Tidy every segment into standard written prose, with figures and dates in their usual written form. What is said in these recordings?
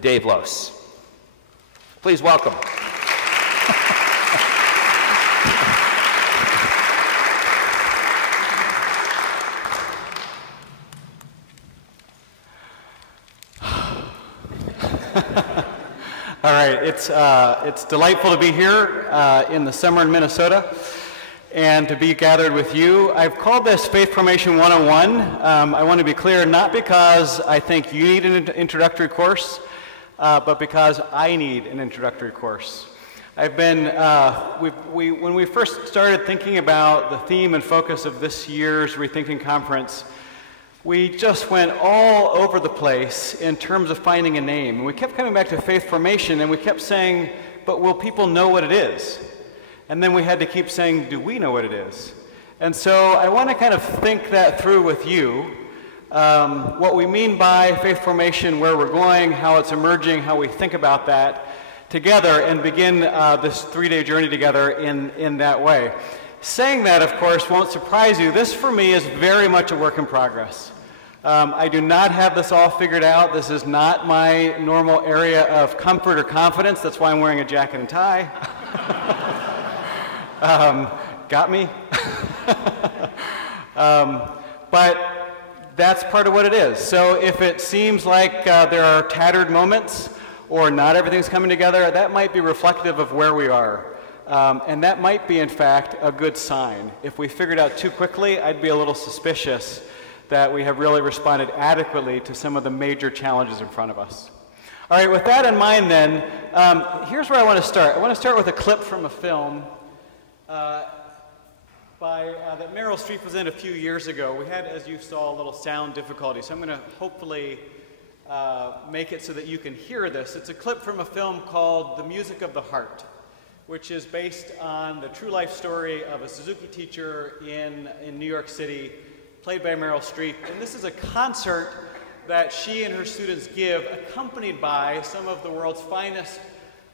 Dave Lose. Please welcome. All right, it's delightful to be here in the summer in Minnesota and to be gathered with you. I've called this Faith Formation 101. I want to be clear, not because I think you need an introductory course, but because I need an introductory course. I've been, when we first started thinking about the theme and focus of this year's Rethinking conference, we just went all over the place in terms of finding a name. And we kept coming back to faith formation, and we kept saying, but will people know what it is? And then we had to keep saying, do we know what it is? And so I want to kind of think that through with you, what we mean by faith formation, where we're going, how it's emerging, how we think about that together, and begin this three-day journey together in that way. Saying that, of course, won't surprise you. This, for me, is very much a work in progress. I do not have this all figured out. This is not my normal area of comfort or confidence. That's why I'm wearing a jacket and tie. Got me? But that's part of what it is. So if it seems like there are tattered moments or not everything's coming together, that might be reflective of where we are. And that might be, in fact, a good sign. If we figured out too quickly, I'd be a little suspicious that we have really responded adequately to some of the major challenges in front of us. All right, with that in mind then, here's where I want to start. I want to start with a clip from a film that Meryl Streep was in a few years ago. We had, as you saw, a little sound difficulty, so I'm going to hopefully make it so that you can hear this. It's a clip from a film called The Music of the Heart, which is based on the true life story of a Suzuki teacher in New York City, played by Meryl Streep. And this is a concert that she and her students give, accompanied by some of the world's finest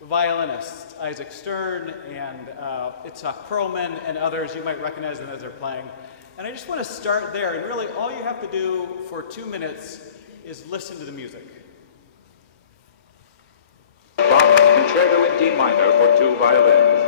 violinists, Isaac Stern and Itzhak Perlman and others. You might recognize them as they're playing. And I just want to start there, and really all you have to do for 2 minutes is listen to the music. Bach's Concerto in D minor for 2 violins.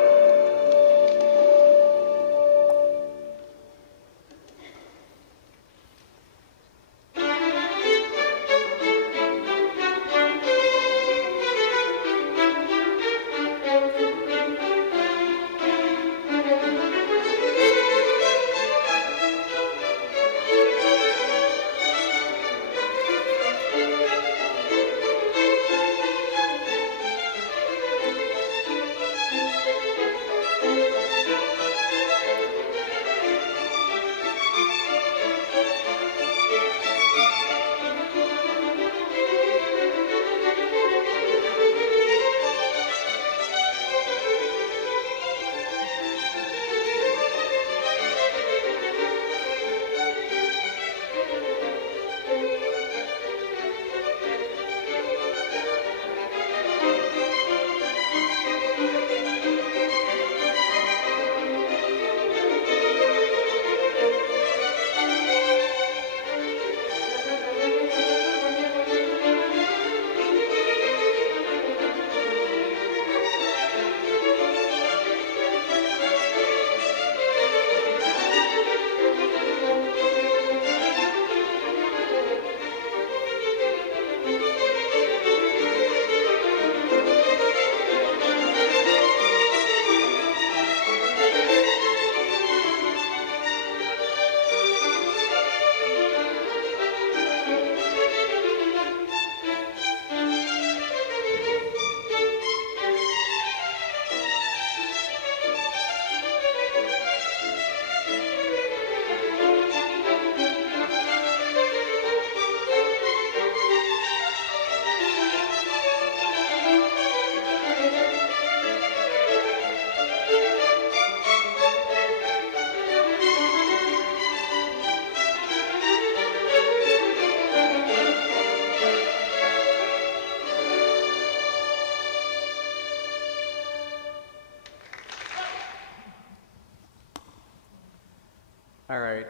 All right,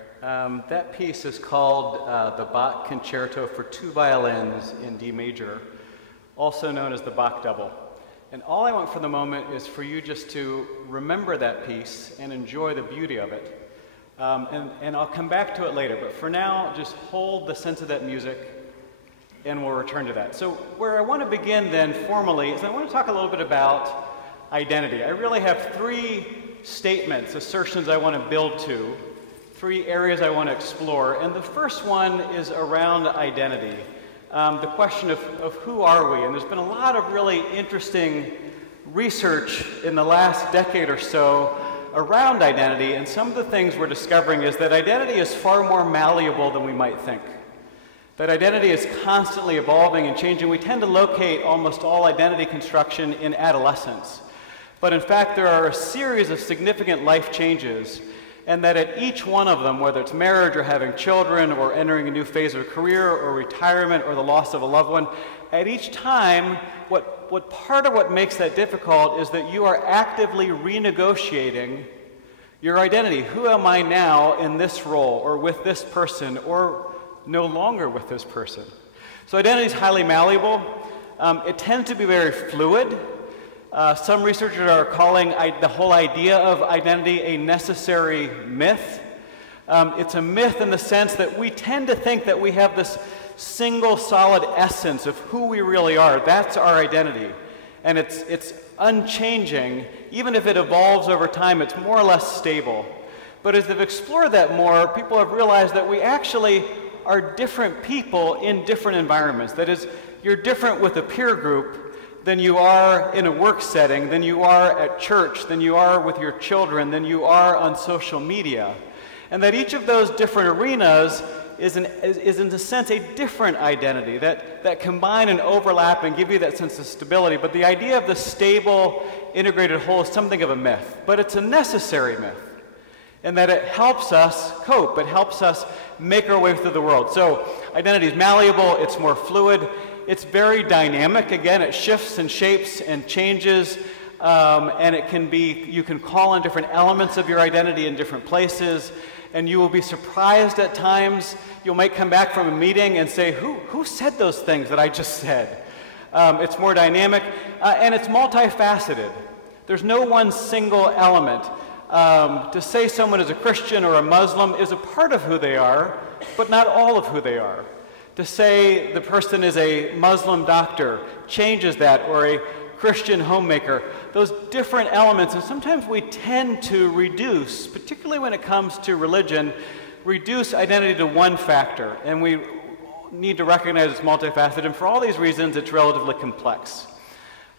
that piece is called the Bach Concerto for 2 violins in D major. also known as the Bach double. And all I want for the moment is for you just to remember that piece and enjoy the beauty of it. And I'll come back to it later, but for now, just hold the sense of that music, and we'll return to that. So where I want to begin then formally is I want to talk a little bit about identity. I really have three statements, assertions I want to build to, three areas I want to explore, and the first one is around identity. The question of who are we? And there's been a lot of really interesting research in the last decade or so around identity, and some of the things we're discovering is that identity is far more malleable than we might think. That identity is constantly evolving and changing. We tend to locate almost all identity construction in adolescence. But in fact, there are a series of significant life changes, and that at each one of them, whether it's marriage or having children or entering a new phase of a career or retirement or the loss of a loved one, at each time, what part of what makes that difficult is that you are actively renegotiating your identity. Who am I now in this role or with this person or no longer with this person? So identity is highly malleable. It tends to be very fluid. Some researchers are calling the whole idea of identity a necessary myth. It's a myth in the sense that we tend to think that we have this single solid essence of who we really are. That's our identity. And it's unchanging. Even if it evolves over time, it's more or less stable. But as they've explored that more, people have realized that we actually are different people in different environments. That is, you're different with a peer group than you are in a work setting, than you are at church, than you are with your children, than you are on social media. And that each of those different arenas is in a sense a different identity that combine and overlap and give you that sense of stability. But the idea of the stable, integrated whole is something of a myth. But it's a necessary myth, in that it helps us cope. It helps us make our way through the world. So identity is malleable, it's more fluid, it's very dynamic. Again, it shifts and shapes and changes, and it can be, you can call on different elements of your identity in different places, and you will be surprised at times. You might come back from a meeting and say, who said those things that I just said? It's more dynamic, and it's multifaceted. There's no one single element. To say someone is a Christian or a Muslim is a part of who they are, but not all of who they are. To say the person is a Muslim doctor changes that, or a Christian homemaker. Those different elements, and sometimes we tend to reduce, particularly when it comes to religion, reduce identity to one factor, and we need to recognize it's multifaceted, and for all these reasons, it's relatively complex.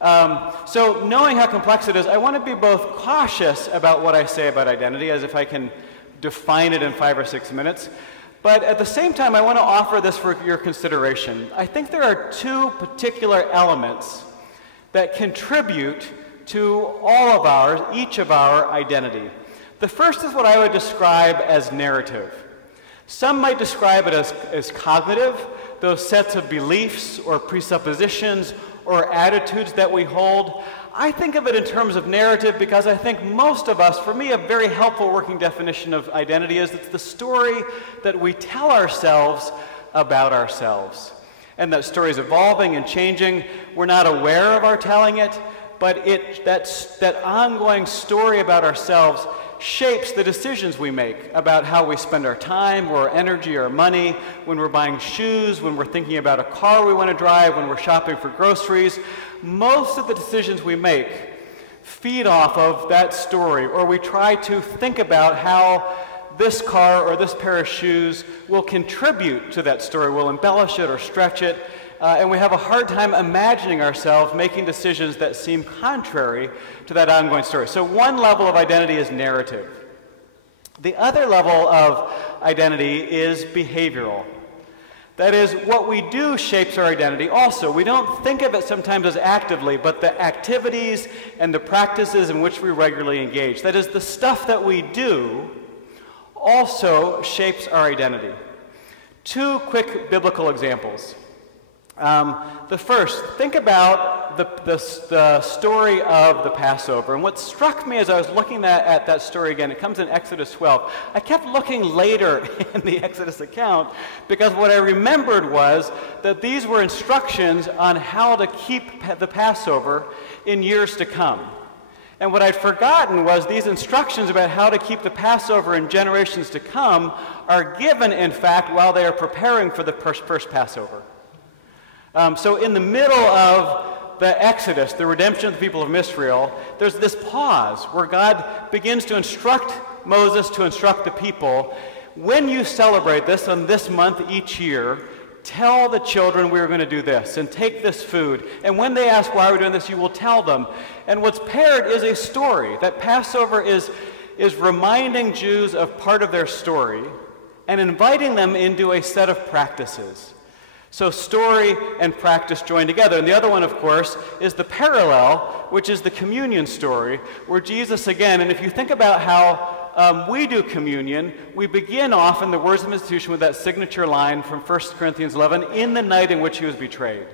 So knowing how complex it is, I want to be both cautious about what I say about identity, as if I can define it in 5 or 6 minutes, but at the same time, I want to offer this for your consideration. I think there are two particular elements that contribute to all of each of our identity. The first is what I would describe as narrative. Some might describe it as cognitive, those sets of beliefs or presuppositions or attitudes that we hold. I think of it in terms of narrative because I think most of us, for me, a very helpful working definition of identity is it's the story that we tell ourselves about ourselves. And that story is evolving and changing. We're not aware of our telling it, but that ongoing story about ourselves shapes the decisions we make about how we spend our time or our energy or our money, when we're buying shoes, when we're thinking about a car we want to drive, when we're shopping for groceries. Most of the decisions we make feed off of that story, or we try to think about how this car or this pair of shoes will contribute to that story, will embellish it or stretch it, and we have a hard time imagining ourselves making decisions that seem contrary to that ongoing story. So one level of identity is narrative. The other level of identity is behavioral. That is, what we do shapes our identity also. We don't think of it sometimes as actively, but the activities and the practices in which we regularly engage. That is, the stuff that we do also shapes our identity. Two quick biblical examples. The first, think about the story of the Passover. And what struck me as I was looking at that story again, it comes in Exodus 12. I kept looking later in the Exodus account because what I remembered was that these were instructions on how to keep the Passover in years to come. And what I'd forgotten was these instructions about how to keep the Passover in generations to come are given, in fact, while they are preparing for the first Passover. So in the middle of the Exodus, the redemption of the people of Israel, there's this pause where God begins to instruct Moses to instruct the people. When you celebrate this on this month each year, tell the children we're going to do this and take this food. And when they ask why we're doing this, you will tell them. And what's paired is a story. That Passover is reminding Jews of part of their story and inviting them into a set of practices. So story and practice join together. And the other one, of course, is the parallel, which is the communion story, where Jesus again, and if you think about how we do communion, we begin off in the words of institution with that signature line from 1 Corinthians 11, in the night in which he was betrayed.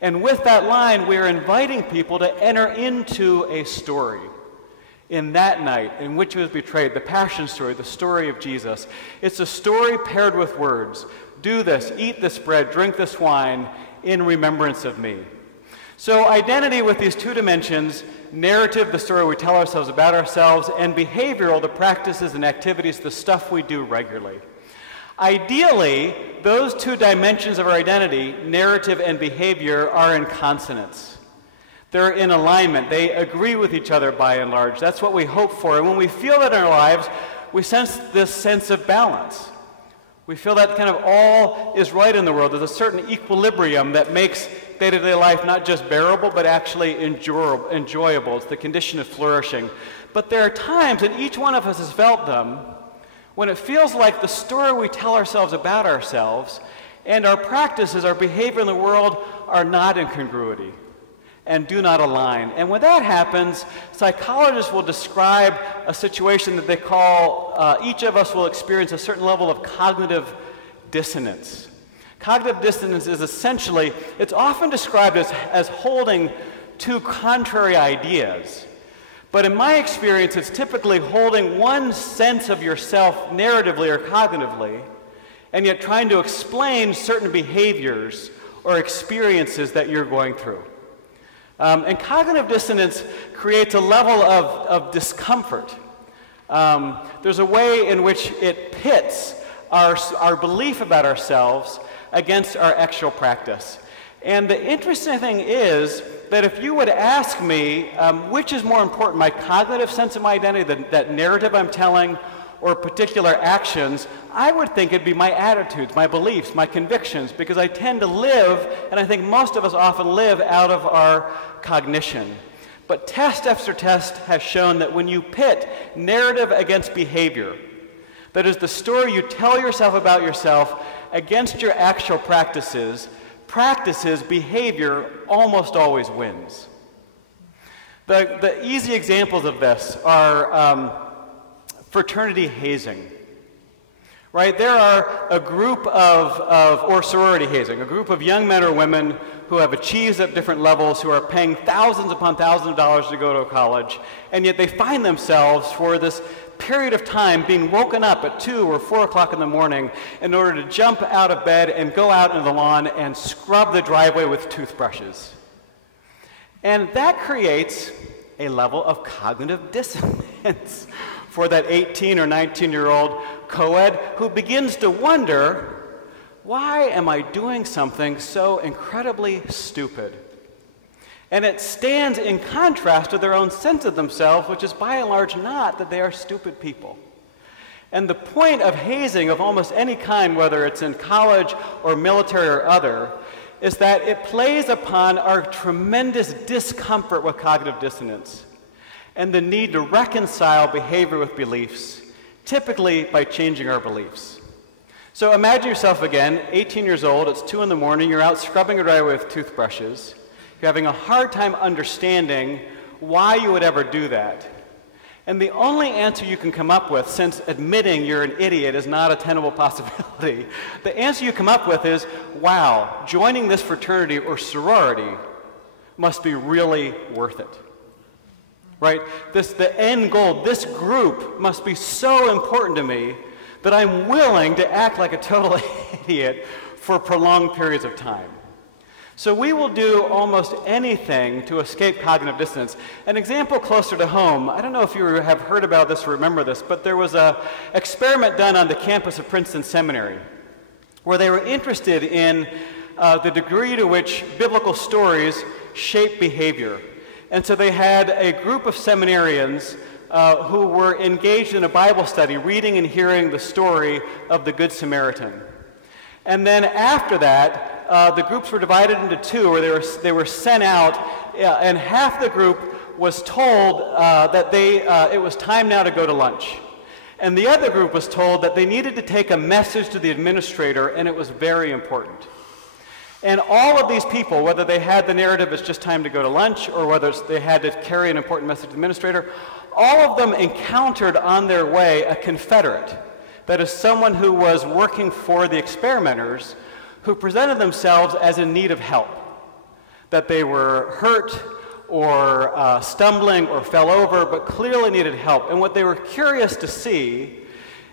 And with that line, we're inviting people to enter into a story. In that night in which he was betrayed, the passion story, the story of Jesus. It's a story paired with words. Do this, eat this bread, drink this wine in remembrance of me. So identity with these two dimensions, narrative, the story we tell ourselves about ourselves, and behavioral, the practices and activities, the stuff we do regularly. Ideally, those two dimensions of our identity, narrative and behavior, are in consonance. They're in alignment. They agree with each other by and large. That's what we hope for. And when we feel that in our lives, we sense this sense of balance. We feel that kind of all is right in the world. There's a certain equilibrium that makes day-to-day life not just bearable, but actually enjoyable. It's the condition of flourishing. But there are times, and each one of us has felt them, when it feels like the story we tell ourselves about ourselves and our practices, our behavior in the world are not in congruity and do not align. And when that happens, psychologists will describe a situation that they call, each of us will experience a certain level of cognitive dissonance. Cognitive dissonance is essentially, it's often described as holding two contrary ideas. But in my experience, it's typically holding one sense of yourself narratively or cognitively, and yet trying to explain certain behaviors or experiences that you're going through. And cognitive dissonance creates a level of discomfort. There's a way in which it pits our belief about ourselves against our actual practice. And the interesting thing is that if you would ask me which is more important, my cognitive sense of my identity, that narrative I'm telling, or particular actions, I would think it'd be my attitudes, my beliefs, my convictions, because I tend to live, and I think most of us often live out of our cognition. But test after test has shown that when you pit narrative against behavior, that is the story you tell yourself about yourself against your actual practices, behavior almost always wins. The easy examples of this are fraternity hazing, right? There are a group or sorority hazing, a group of young men or women who have achieved at different levels, who are paying thousands upon thousands of dollars to go to college, and yet they find themselves for this period of time being woken up at 2 or 4 o'clock in the morning in order to jump out of bed and go out into the lawn and scrub the driveway with toothbrushes. And that creates a level of cognitive dissonance for that 18 or 19-year-old co-ed who begins to wonder, why am I doing something so incredibly stupid? And it stands in contrast to their own sense of themselves, which is by and large not that they are stupid people. And the point of hazing of almost any kind, whether it's in college or military or other, is that it plays upon our tremendous discomfort with cognitive dissonance and the need to reconcile behavior with beliefs, typically by changing our beliefs. So imagine yourself again, 18 years old, it's 2 in the morning, you're out scrubbing a driveway with toothbrushes, you're having a hard time understanding why you would ever do that. And the only answer you can come up with, since admitting you're an idiot is not a tenable possibility, the answer you come up with is, wow, joining this fraternity or sorority must be really worth it. Right? The end goal, this group must be so important to me that I'm willing to act like a total idiot for prolonged periods of time. So we will do almost anything to escape cognitive dissonance. An example closer to home, I don't know if you have heard about this or remember this, but there was an experiment done on the campus of Princeton Seminary where they were interested in the degree to which biblical stories shape behavior. And so they had a group of seminarians who were engaged in a Bible study, reading and hearing the story of the Good Samaritan. And then after that, the groups were divided into two, where they were sent out, and half the group was told that it was time now to go to lunch. And the other group was told that they needed to take a message to the administrator, and it was very important. And all of these people, whether they had the narrative as just time to go to lunch, or whether they had to carry an important message to the administrator, all of them encountered on their way a confederate. That is, someone who was working for the experimenters, who presented themselves as in need of help. That they were hurt or stumbling or fell over, but clearly needed help. And what they were curious to see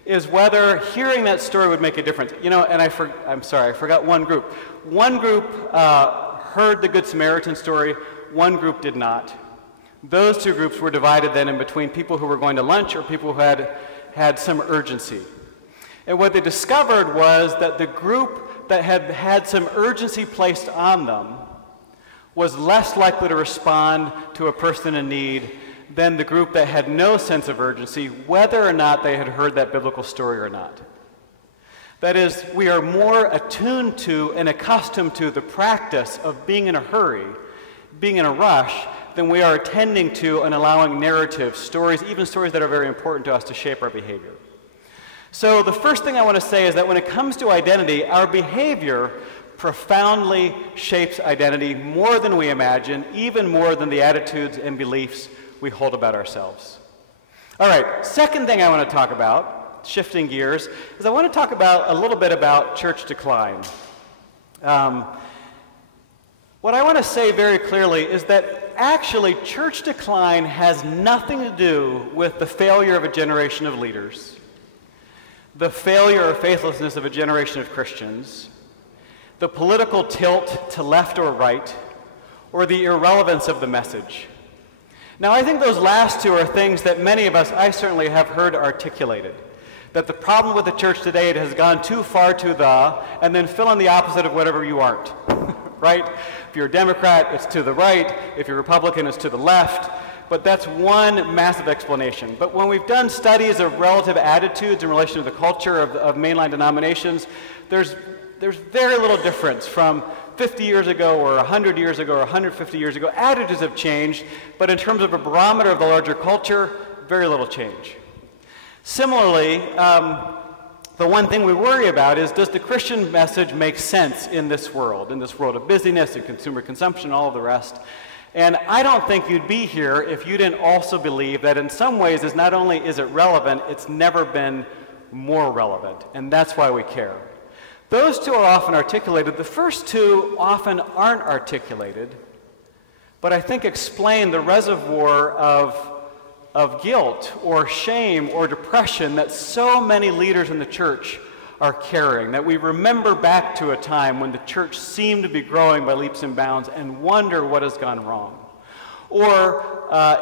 is whether hearing that story would make a difference. You know, and I'm sorry, I forgot one group. One group heard the Good Samaritan story, one group did not. Those two groups were divided then in between people who were going to lunch or people who had some urgency. And what they discovered was that the group that had some urgency placed on them was less likely to respond to a person in need than the group that had no sense of urgency, whether or not they had heard that biblical story or not. That is, we are more attuned to and accustomed to the practice of being in a hurry, being in a rush, than we are attending to and allowing narratives, stories, even stories that are very important to us, to shape our behavior. So the first thing I want to say is that when it comes to identity, our behavior profoundly shapes identity more than we imagine, even more than the attitudes and beliefs we hold about ourselves. All right, second thing I want to talk about, shifting gears, is I want to talk about a little bit about church decline. What I want to say very clearly is that actually church decline has nothing to do with the failure of a generation of leaders, the failure or faithlessness of a generation of Christians, the political tilt to left or right, or the irrelevance of the message. Now, I think those last two are things that many of us, I certainly have heard articulated. That the problem with the church today, it has gone too far to the, and then fill in the opposite of whatever you aren't, right? If you're a Democrat, it's to the right. If you're a Republican, it's to the left. But that's one massive explanation. But when we've done studies of relative attitudes in relation to the culture of mainline denominations, there's very little difference from 50 years ago or 100 years ago or 150 years ago. Attitudes have changed, but in terms of a barometer of the larger culture, very little change. Similarly, the one thing we worry about is, does the Christian message make sense in this world of busyness and consumer consumption and all of the rest? And I don't think you'd be here if you didn't also believe that in some ways, is not only is it relevant, it's never been more relevant, and that's why we care. Those two are often articulated. The first two often aren't articulated, but I think explain the reservoir of guilt or shame or depression that so many leaders in the church are carrying, that we remember back to a time when the church seemed to be growing by leaps and bounds and wonder what has gone wrong. Or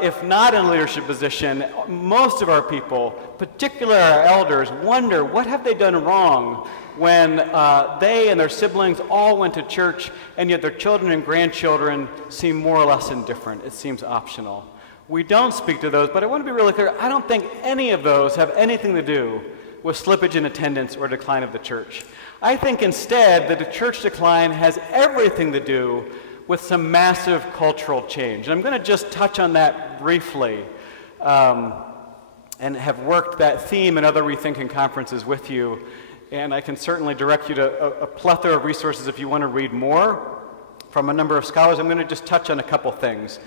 if not in a leadership position, most of our people, particularly our elders, wonder what have they done wrong when they and their siblings all went to church, and yet their children and grandchildren seem more or less indifferent. It seems optional. We don't speak to those, but I want to be really clear. I don't think any of those have anything to do with slippage in attendance or decline of the church. I think instead that the church decline has everything to do with some massive cultural change. And I'm going to just touch on that briefly and have worked that theme in other Rethinking conferences with you. And I can certainly direct you to a plethora of resources if you want to read more from a number of scholars. I'm going to just touch on a couple things.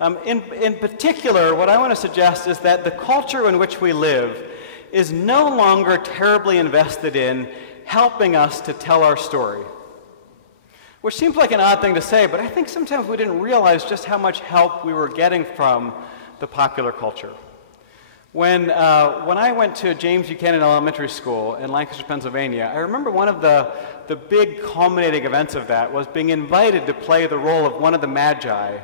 In particular, what I want to suggest is that the culture in which we live is no longer terribly invested in helping us to tell our story. Which seems like an odd thing to say, but I think sometimes we didn't realize just how much help we were getting from the popular culture. When I went to James Buchanan Elementary School in Lancaster, Pennsylvania, I remember one of the big culminating events of that was being invited to play the role of one of the Magi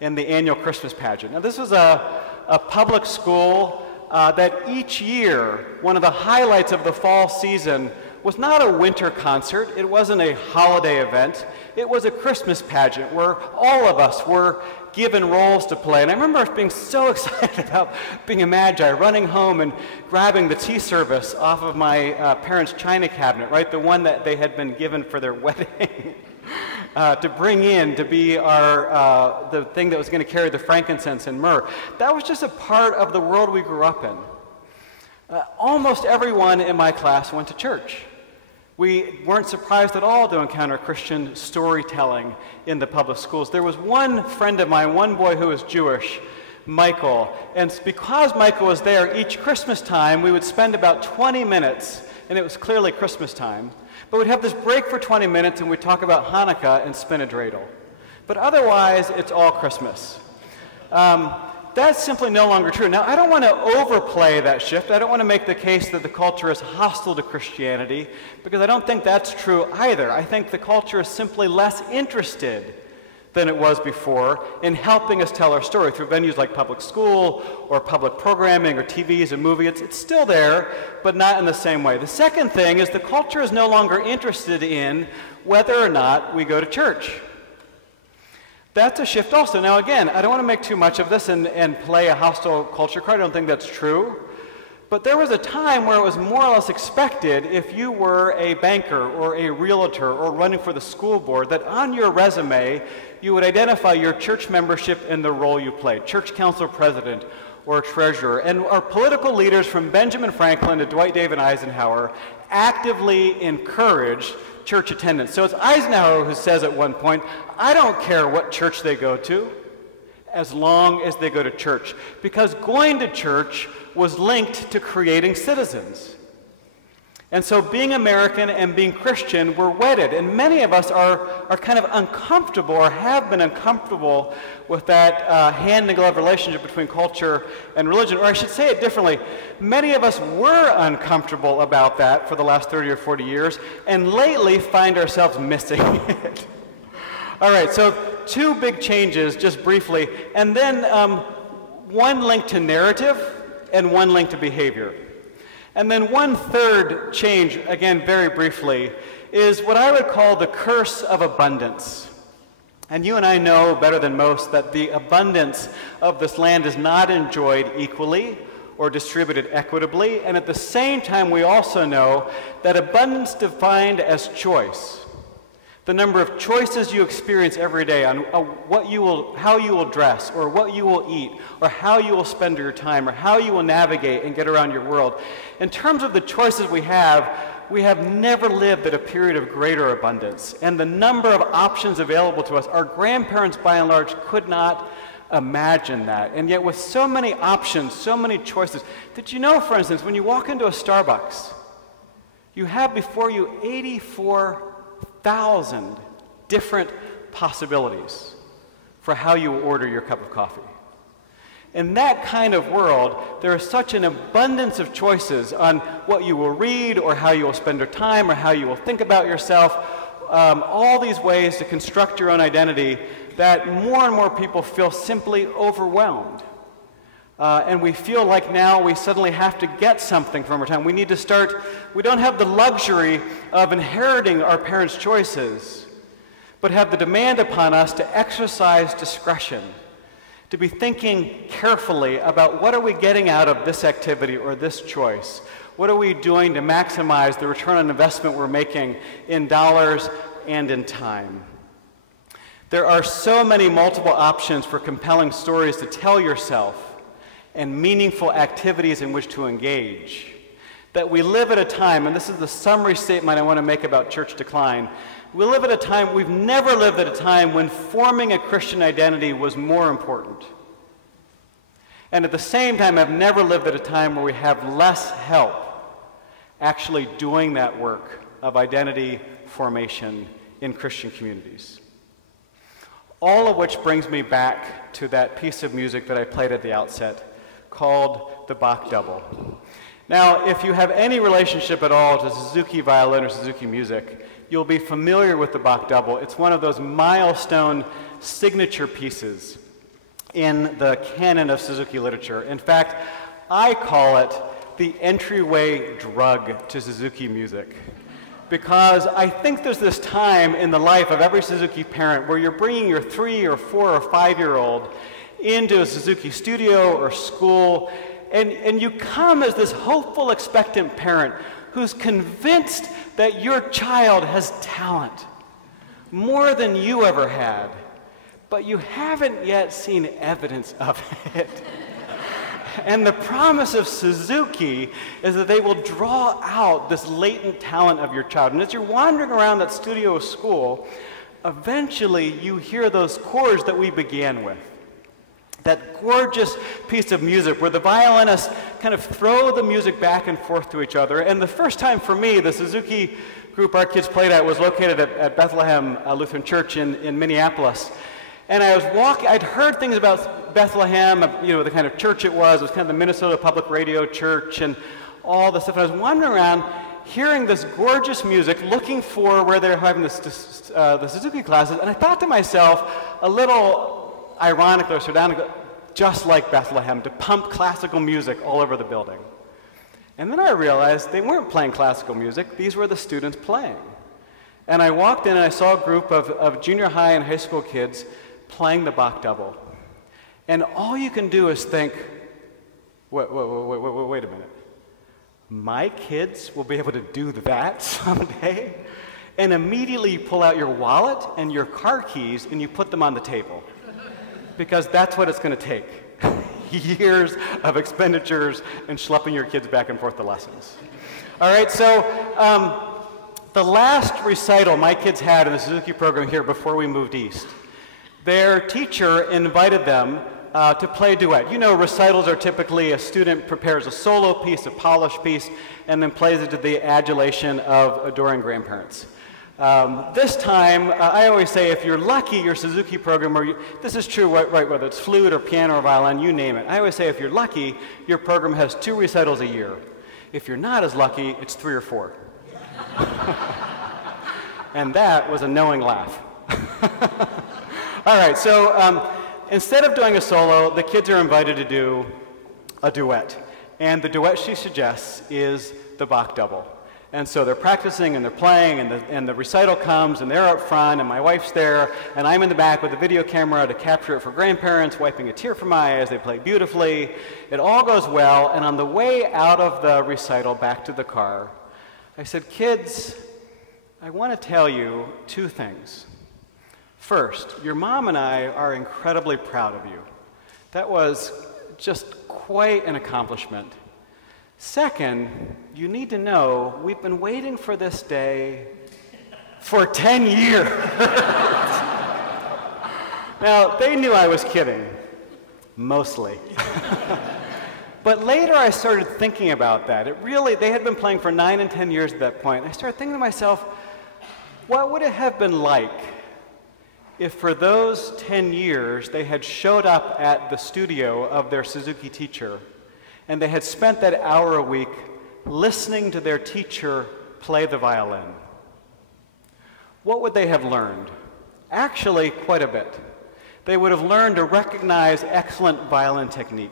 in the annual Christmas pageant. Now, this was a public school that each year, one of the highlights of the fall season was not a winter concert, it wasn't a holiday event, it was a Christmas pageant where all of us were given roles to play. And I remember being so excited about being a Magi, running home and grabbing the tea service off of my parents' china cabinet, right, the one that they had been given for their wedding, to bring in to be the thing that was going to carry the frankincense and myrrh. That was just a part of the world we grew up in. Almost everyone in my class went to church. We weren't surprised at all to encounter Christian storytelling in the public schools. There was one friend of mine, one boy who was Jewish, Michael, and because Michael was there each Christmas time, we would spend about 20 minutes, and it was clearly Christmas time, but we'd have this break for 20 minutes and we'd talk about Hanukkah and spin a dreidel. But otherwise, it's all Christmas. That's simply no longer true. Now, I don't want to overplay that shift. I don't want to make the case that the culture is hostile to Christianity, because I don't think that's true either. I think the culture is simply less interested than it was before in helping us tell our story through venues like public school or public programming or TVs and movies. It's still there, but not in the same way. The second thing is the culture is no longer interested in whether or not we go to church. That's a shift also. Now again, I don't want to make too much of this and play a hostile culture card. I don't think that's true. But there was a time where it was more or less expected, if you were a banker or a realtor or running for the school board, that on your resume you would identify your church membership and the role you played, church council president or treasurer. And our political leaders from Benjamin Franklin to Dwight David Eisenhower actively encouraged church attendance. So it's Eisenhower who says at one point, I don't care what church they go to, as long as they go to church. Because going to church was linked to creating citizens. And so being American and being Christian were wedded. And many of us are kind of uncomfortable or have been uncomfortable with that hand-in-glove relationship between culture and religion. Or I should say it differently. Many of us were uncomfortable about that for the last 30 or 40 years, and lately find ourselves missing it. All right, so two big changes, just briefly, and then one link to narrative and one link to behavior. And then one third change, again very briefly, is what I would call the curse of abundance. And you and I know better than most that the abundance of this land is not enjoyed equally or distributed equitably, and at the same time we also know that abundance defined as choice, the number of choices you experience every day on how you will dress, or what you will eat, or how you will spend your time, or how you will navigate and get around your world. In terms of the choices we have never lived at a period of greater abundance. And the number of options available to us, our grandparents by and large could not imagine that. And yet with so many options, so many choices, did you know, for instance, when you walk into a Starbucks, you have before you 84,000 different possibilities for how you order your cup of coffee. In that kind of world, there is such an abundance of choices on what you will read, or how you will spend your time, or how you will think about yourself, all these ways to construct your own identity, that more and more people feel simply overwhelmed. And we feel like now we suddenly have to get something from our time. We need to start, we don't have the luxury of inheriting our parents' choices, but have the demand upon us to exercise discretion, to be thinking carefully about what are we getting out of this activity or this choice? What are we doing to maximize the return on investment we're making in dollars and in time? There are so many multiple options for compelling stories to tell yourself and meaningful activities in which to engage, that we live at a time, and this is the summary statement I want to make about church decline, we live at a time, we've never lived at a time when forming a Christian identity was more important. And at the same time, I've never lived at a time where we have less help actually doing that work of identity formation in Christian communities. All of which brings me back to that piece of music that I played at the outset called the Bach Double. Now, if you have any relationship at all to Suzuki violin or Suzuki music, you'll be familiar with the Bach Double. It's one of those milestone signature pieces in the canon of Suzuki literature. In fact, I call it the entryway drug to Suzuki music, because I think there's this time in the life of every Suzuki parent where you're bringing your 3 or 4 or 5-year-old into a Suzuki studio or school, and you come as this hopeful, expectant parent who's convinced that your child has talent, more than you ever had, but you haven't yet seen evidence of it. And the promise of Suzuki is that they will draw out this latent talent of your child. And as you're wandering around that studio or school, eventually you hear those chords that we began with. That gorgeous piece of music where the violinists kind of throw the music back and forth to each other. And the first time for me, the Suzuki group our kids played at was located at Bethlehem Lutheran Church in Minneapolis. And I was walking, I'd heard things about Bethlehem, you know, the kind of church it was. It was kind of the Minnesota Public Radio Church and all this stuff. And I was wandering around, hearing this gorgeous music, looking for where they're having the Suzuki classes. And I thought to myself, a little ironically or sardonically, just like Bethlehem, to pump classical music all over the building. And then I realized they weren't playing classical music. These were the students playing. And I walked in and I saw a group of junior high and high school kids playing the Bach Double. And all you can do is think, wait a minute. My kids will be able to do that someday? And immediately you pull out your wallet and your car keys and you put them on the table. Because that's what it's going to take. Years of expenditures and schlepping your kids back and forth to lessons. All right, so the last recital my kids had in the Suzuki program here before we moved east, their teacher invited them to play a duet. You know, recitals are typically a student prepares a solo piece, a polished piece, and then plays it to the adulation of adoring grandparents. This time, I always say if you're lucky, your Suzuki program, or this is true, right, whether it's flute or piano or violin, you name it. I always say if you're lucky, your program has 2 recitals a year. If you're not as lucky, it's 3 or 4. And that was a knowing laugh. All right, so instead of doing a solo, the kids are invited to do a duet. And the duet she suggests is the Bach Double. And so they're practicing and they're playing, and the recital comes, and they're up front, and my wife's there, and I'm in the back with a video camera to capture it for grandparents, wiping a tear from my eye as they play beautifully. It all goes well, and on the way out of the recital back to the car, I said, kids, I want to tell you 2 things. First, your mom and I are incredibly proud of you. That was just quite an accomplishment. Second, you need to know we've been waiting for this day for 10 years. Now, they knew I was kidding, mostly. But later I started thinking about that. They had been playing for 9 and 10 years at that point. I started thinking to myself, what would it have been like if for those 10 years they had showed up at the studio of their Suzuki teacher and they had spent that hour a week listening to their teacher play the violin? What would they have learned? Actually, quite a bit. They would have learned to recognize excellent violin technique.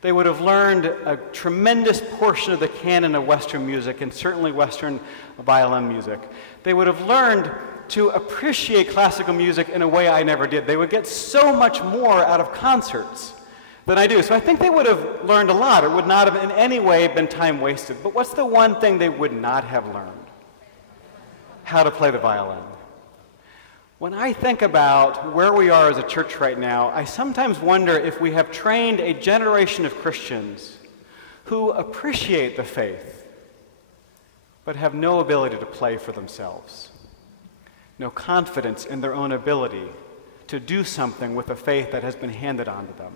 They would have learned a tremendous portion of the canon of Western music, and certainly Western violin music. They would have learned to appreciate classical music in a way I never did. They would get so much more out of concerts than I do. So I think they would have learned a lot. It would not have in any way been time wasted. But what's the one thing they would not have learned? How to play the violin. When I think about where we are as a church right now, I sometimes wonder if we have trained a generation of Christians who appreciate the faith, but have no ability to play for themselves, no confidence in their own ability to do something with a faith that has been handed on to them.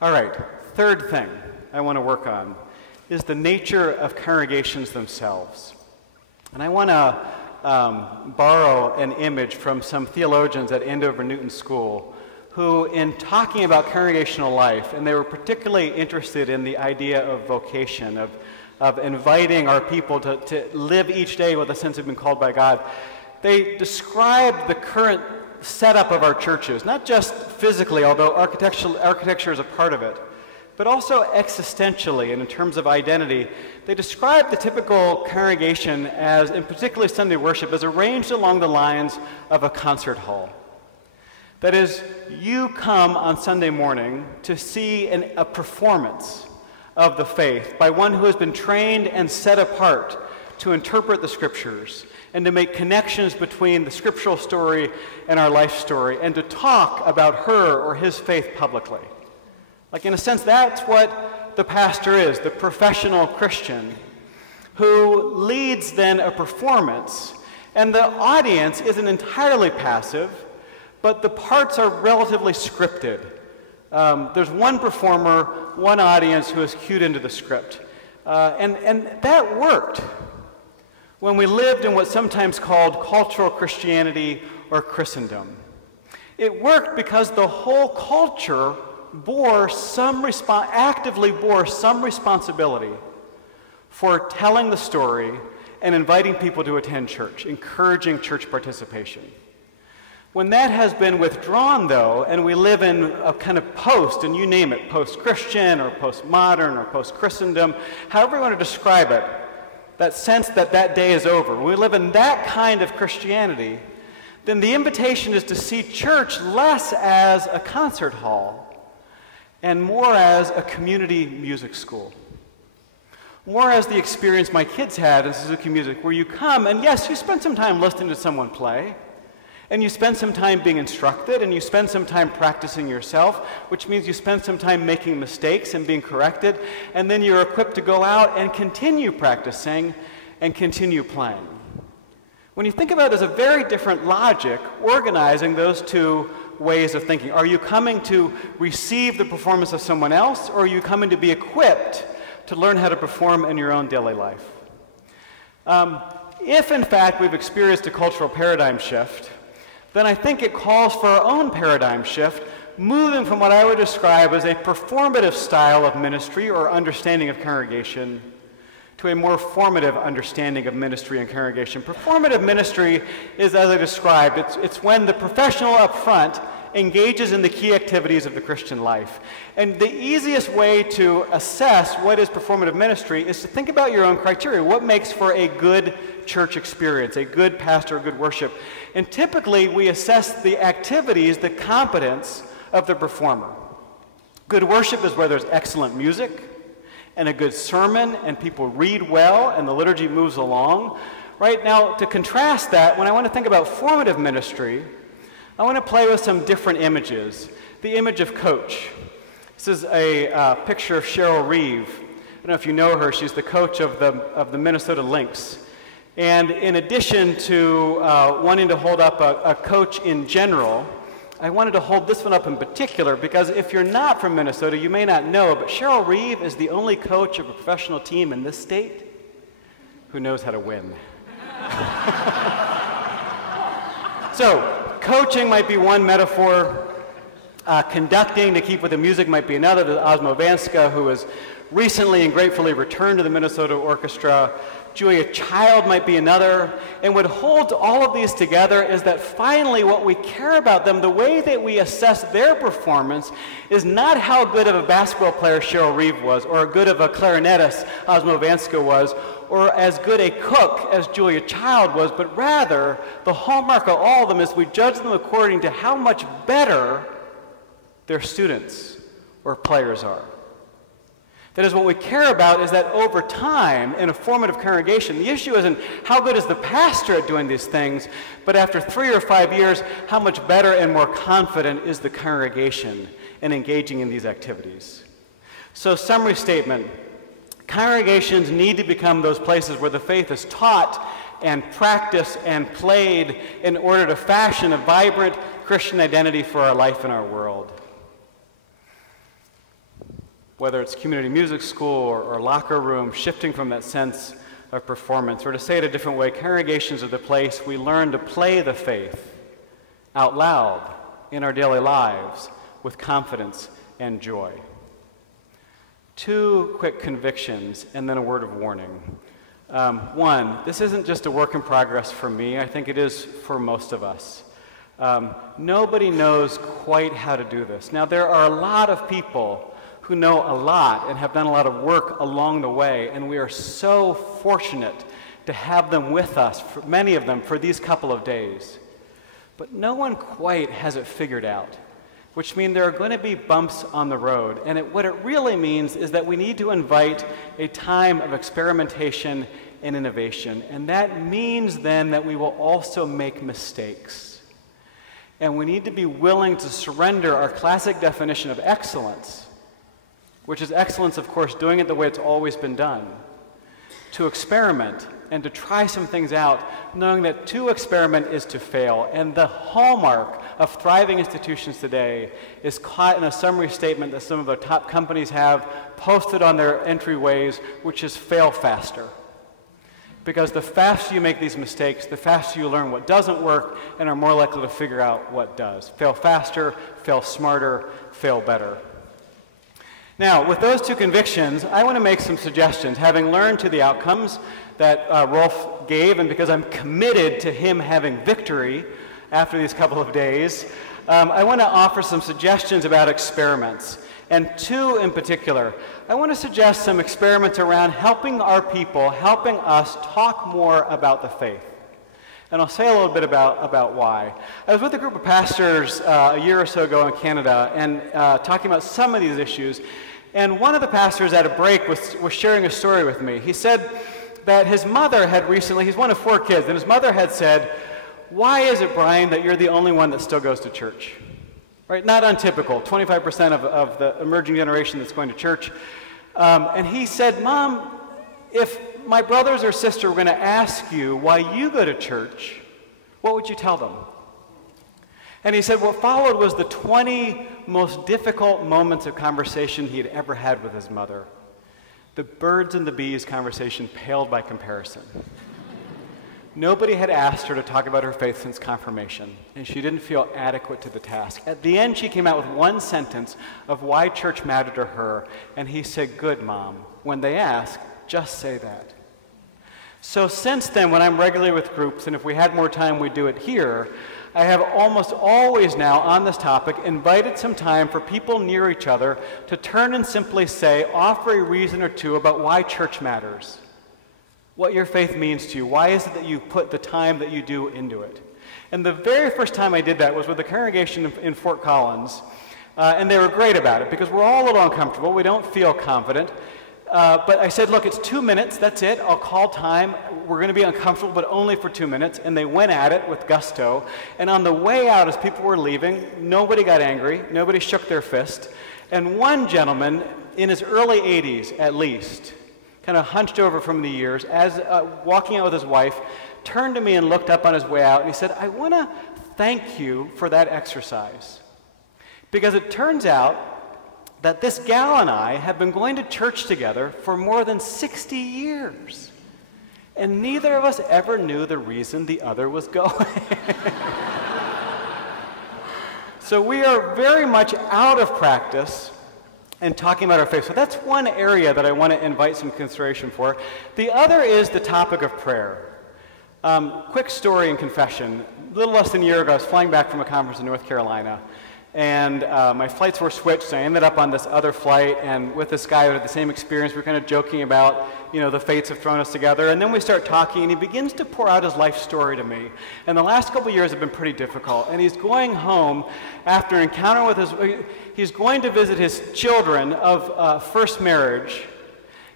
All right, third thing I want to work on is the nature of congregations themselves. And I want to borrow an image from some theologians at Andover Newton School who, in talking about congregational life, and they were particularly interested in the idea of vocation, of inviting our people to live each day with a sense of being called by God, they described the current setup of our churches, not just physically, although architecture is a part of it, but also existentially and in terms of identity. They describe the typical congregation as, in particularly Sunday worship, as arranged along the lines of a concert hall. That is, you come on Sunday morning to see a performance of the faith by one who has been trained and set apart to interpret the scriptures and to make connections between the scriptural story and our life story and to talk about her or his faith publicly. Like, in a sense, that's what the pastor is, the professional Christian who leads then a performance, and the audience isn't entirely passive, but the parts are relatively scripted. There's one performer, one audience who is cued into the script. And that worked when we lived in what's sometimes called cultural Christianity or Christendom. It worked because the whole culture actively bore some responsibility for telling the story and inviting people to attend church, encouraging church participation. When that has been withdrawn, though, and we live in a kind of post, and you name it, post-Christian or post-modern or post-Christendom, however you want to describe it, that sense that that day is over, when we live in that kind of Christianity, then the invitation is to see church less as a concert hall and more as a community music school. More as the experience my kids had in Suzuki Music, where you come, and yes, you spend some time listening to someone play, and you spend some time being instructed, and you spend some time practicing yourself, which means you spend some time making mistakes and being corrected, and then you're equipped to go out and continue practicing and continue playing. When you think about it as a very different logic, organizing those two ways of thinking. Are you coming to receive the performance of someone else, or are you coming to be equipped to learn how to perform in your own daily life? If, in fact, we've experienced a cultural paradigm shift, then I think it calls for our own paradigm shift, moving from what I would describe as a performative style of ministry or understanding of congregation to a more formative understanding of ministry and congregation. Performative ministry is, as I described, it's when the professional up front engages in the key activities of the Christian life. And the easiest way to assess what is performative ministry is to think about your own criteria. What makes for a good church experience, a good pastor, a good worship? And typically, we assess the activities, the competence of the performer. Good worship is where there's excellent music and a good sermon, and people read well, and the liturgy moves along. Right now, to contrast that, when I want to think about formative ministry, I want to play with some different images. The image of coach. This is a picture of Cheryl Reeve. I don't know if you know her. She's the coach of the Minnesota Lynx. And in addition to wanting to hold up a coach in general, I wanted to hold this one up in particular because if you're not from Minnesota, you may not know, but Cheryl Reeve is the only coach of a professional team in this state who knows how to win. So, coaching might be one metaphor. Conducting, to keep with the music, might be another. There's Osmo Vanska, who has recently and gratefully returned to the Minnesota Orchestra. Julia Child might be another. And what holds all of these together is that finally what we care about them, the way that we assess their performance, is not how good of a basketball player Cheryl Reeve was, or how good of a clarinetist Osmo Vanska was, or as good a cook as Julia Child was, but rather the hallmark of all of them is we judge them according to how much better their students or players are. That is, what we care about is that over time, in a formative congregation, the issue isn't how good is the pastor at doing these things, but after 3 or 5 years, how much better and more confident is the congregation in engaging in these activities. So, summary statement, Congregations need to become those places where the faith is taught and practiced and played in order to fashion a vibrant Christian identity for our life and our world. Whether it's community music school or locker room, shifting from that sense of performance, or to say it a different way, congregations are the place we learn to play the faith out loud in our daily lives with confidence and joy. 2 quick convictions and then a word of warning. One, this isn't just a work in progress for me. I think it is for most of us. Nobody knows quite how to do this. Now, there are a lot of people who know a lot and have done a lot of work along the way, and we are so fortunate to have them with us, many of them, for these couple of days. But no one quite has it figured out, which means there are going to be bumps on the road. And what it really means is that we need to invite a time of experimentation and innovation. And that means then that we will also make mistakes. And we need to be willing to surrender our classic definition of excellence, which is excellence, of course, doing it the way it's always been done, to experiment and to try some things out, knowing that to experiment is to fail. And the hallmark of thriving institutions today is caught in a summary statement that some of the top companies have posted on their entryways, which is fail faster. Because the faster you make these mistakes, the faster you learn what doesn't work and are more likely to figure out what does. Fail faster, fail smarter, fail better. Now, with those 2 convictions, I want to make some suggestions. Having learned to the outcomes that Rolf gave, and because I'm committed to him having victory after these couple of days, I want to offer some suggestions about experiments. And 2 in particular. I want to suggest some experiments around helping our people, helping us talk more about the faith. And I'll say a little bit about why. I was with a group of pastors a year or so ago in Canada and talking about some of these issues. And one of the pastors at a break was sharing a story with me. He said that his mother had recently, he's one of 4 kids, and his mother had said, "Why is it, Brian, that you're the only one that still goes to church?" Right? Not untypical, 25% of the emerging generation that's going to church. And he said, "Mom, if my brothers or sister were going to ask you why you go to church, what would you tell them?" And he said what followed was the 20 most difficult moments of conversation he had ever had with his mother. The birds and the bees conversation paled by comparison. Nobody had asked her to talk about her faith since confirmation, and she didn't feel adequate to the task. At the end, she came out with 1 sentence of why church mattered to her, and he said, "Good, Mom. When they ask, just say that." So since then, when I'm regularly with groups, and if we had more time, we'd do it here, I have almost always now on this topic invited some time for people near each other to turn and simply say, offer a reason or 2 about why church matters, what your faith means to you, why is it that you put the time that you do into it. And the very first time I did that was with a congregation in Fort Collins, and they were great about it because we're all a little uncomfortable, we don't feel confident. But I said, look, it's 2 minutes, that's it, I'll call time, we're going to be uncomfortable, but only for 2 minutes, and they went at it with gusto, and on the way out, as people were leaving, nobody got angry, nobody shook their fist, and one gentleman, in his early 80s at least, kind of hunched over from the years, as walking out with his wife, turned to me and looked up on his way out, and he said, "I want to thank you for that exercise, because it turns out that this gal and I have been going to church together for more than 60 years. And neither of us ever knew the reason the other was going." So we are very much out of practice in talking about our faith. So that's one area that I want to invite some consideration for. The other is the topic of prayer. Quick story and confession. A little less than a year ago, I was flying back from a conference in North Carolina. And my flights were switched, so I ended up on this other flight, and with this guy who had the same experience, we were kind of joking about, you know, the fates have thrown us together, and then we start talking, and he begins to pour out his life story to me. And the last couple of years have been pretty difficult, and he's going home after an encounter with he's going to visit his children of first marriage,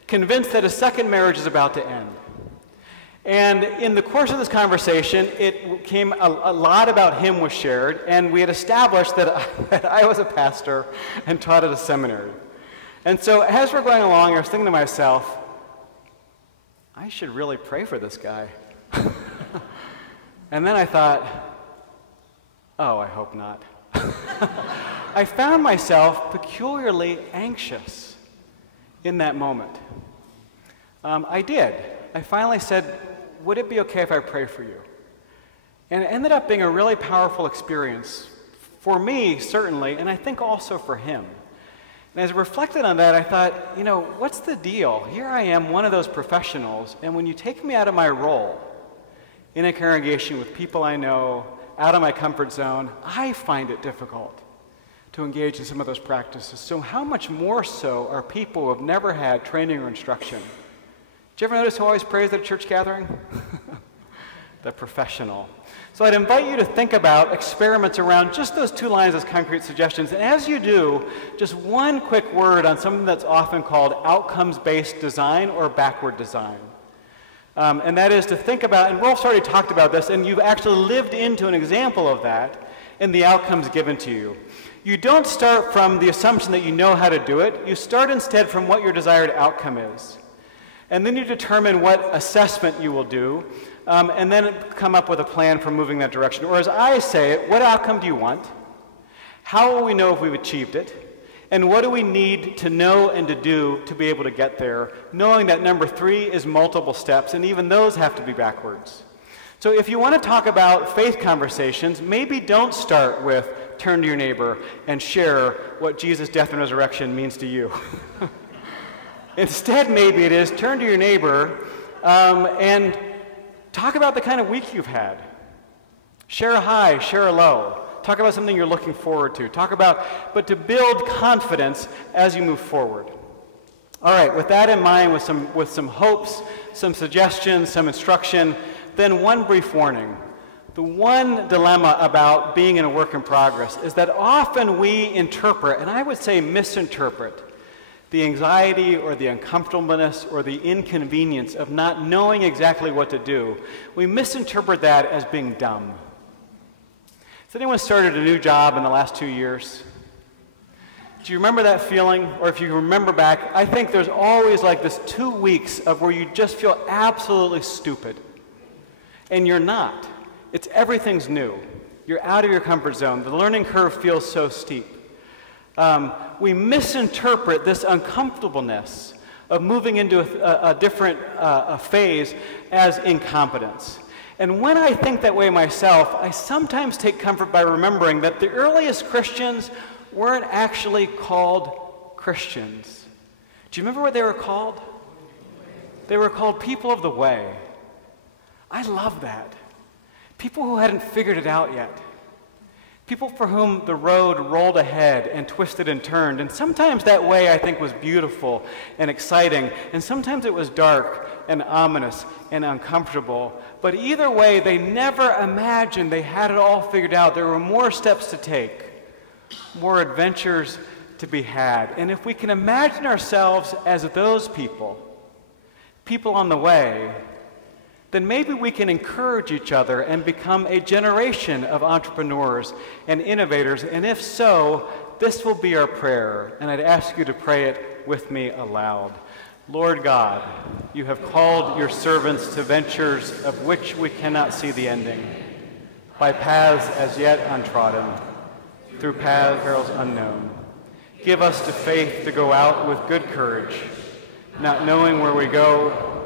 convinced that his second marriage is about to end. And in the course of this conversation, it came a lot about him was shared, and we had established that I was a pastor and taught at a seminary. And so as we're going along, I was thinking to myself, I should really pray for this guy. And then I thought, oh, I hope not. I found myself peculiarly anxious in that moment. I did. I finally said, would it be okay if I pray for you? And it ended up being a really powerful experience for me, certainly, and I think also for him. And as I reflected on that, I thought, you know, what's the deal? Here I am, one of those professionals, and when you take me out of my role in a congregation with people I know, out of my comfort zone, I find it difficult to engage in some of those practices. So how much more so are people who have never had training or instruction? Did you ever notice who always prays at a church gathering? The professional. So I'd invite you to think about experiments around just those two lines as concrete suggestions. And as you do, just one quick word on something that's often called outcomes-based design or backward design. And that is to think about, and Rolf's already talked about this, and you've actually lived into an example of that in the outcomes given to you. You don't start from the assumption that you know how to do it. You start instead from what your desired outcome is. And then you determine what assessment you will do, and then come up with a plan for moving that direction. Or as I say it, what outcome do you want? How will we know if we've achieved it? And what do we need to know and to do to be able to get there, knowing that number 3 is multiple steps, and even those have to be backwards. So if you want to talk about faith conversations, maybe don't start with turn to your neighbor and share what Jesus' death and resurrection means to you. Instead, maybe it is turn to your neighbor and talk about the kind of week you've had. Share a high, share a low. Talk about something you're looking forward to. But to build confidence as you move forward. All right, with that in mind, with some hopes, some suggestions, some instruction, then one brief warning. The one dilemma about being in a work in progress is that often we interpret, and I would say misinterpret, the anxiety or the uncomfortableness or the inconvenience of not knowing exactly what to do. We misinterpret that as being dumb. Has anyone started a new job in the last 2 years? Do you remember that feeling? Or if you remember back, I think there's always like this 2 weeks of where you just feel absolutely stupid. And you're not. Everything's new. You're out of your comfort zone. The learning curve feels so steep. We misinterpret this uncomfortableness of moving into a different phase as incompetence. And when I think that way myself, I sometimes take comfort by remembering that the earliest Christians weren't actually called Christians. Do you remember what they were called? They were called people of the way. I love that. People who hadn't figured it out yet. People for whom the road rolled ahead and twisted and turned. And sometimes that way, I think, was beautiful and exciting. And sometimes it was dark and ominous and uncomfortable. But either way, they never imagined they had it all figured out. There were more steps to take, more adventures to be had. And if we can imagine ourselves as those people on the way, then maybe we can encourage each other and become a generation of entrepreneurs and innovators. And if so, this will be our prayer. And I'd ask you to pray it with me aloud. Lord God, you have called your servants to ventures of which we cannot see the ending, by paths as yet untrodden, through perils unknown. Give us the faith to go out with good courage, not knowing where we go,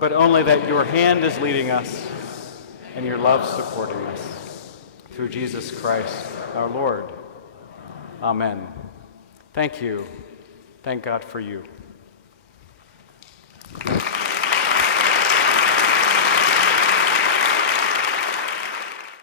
but only that your hand is leading us and your love supporting us. Through Jesus Christ, our Lord. Amen. Thank you. Thank God for you.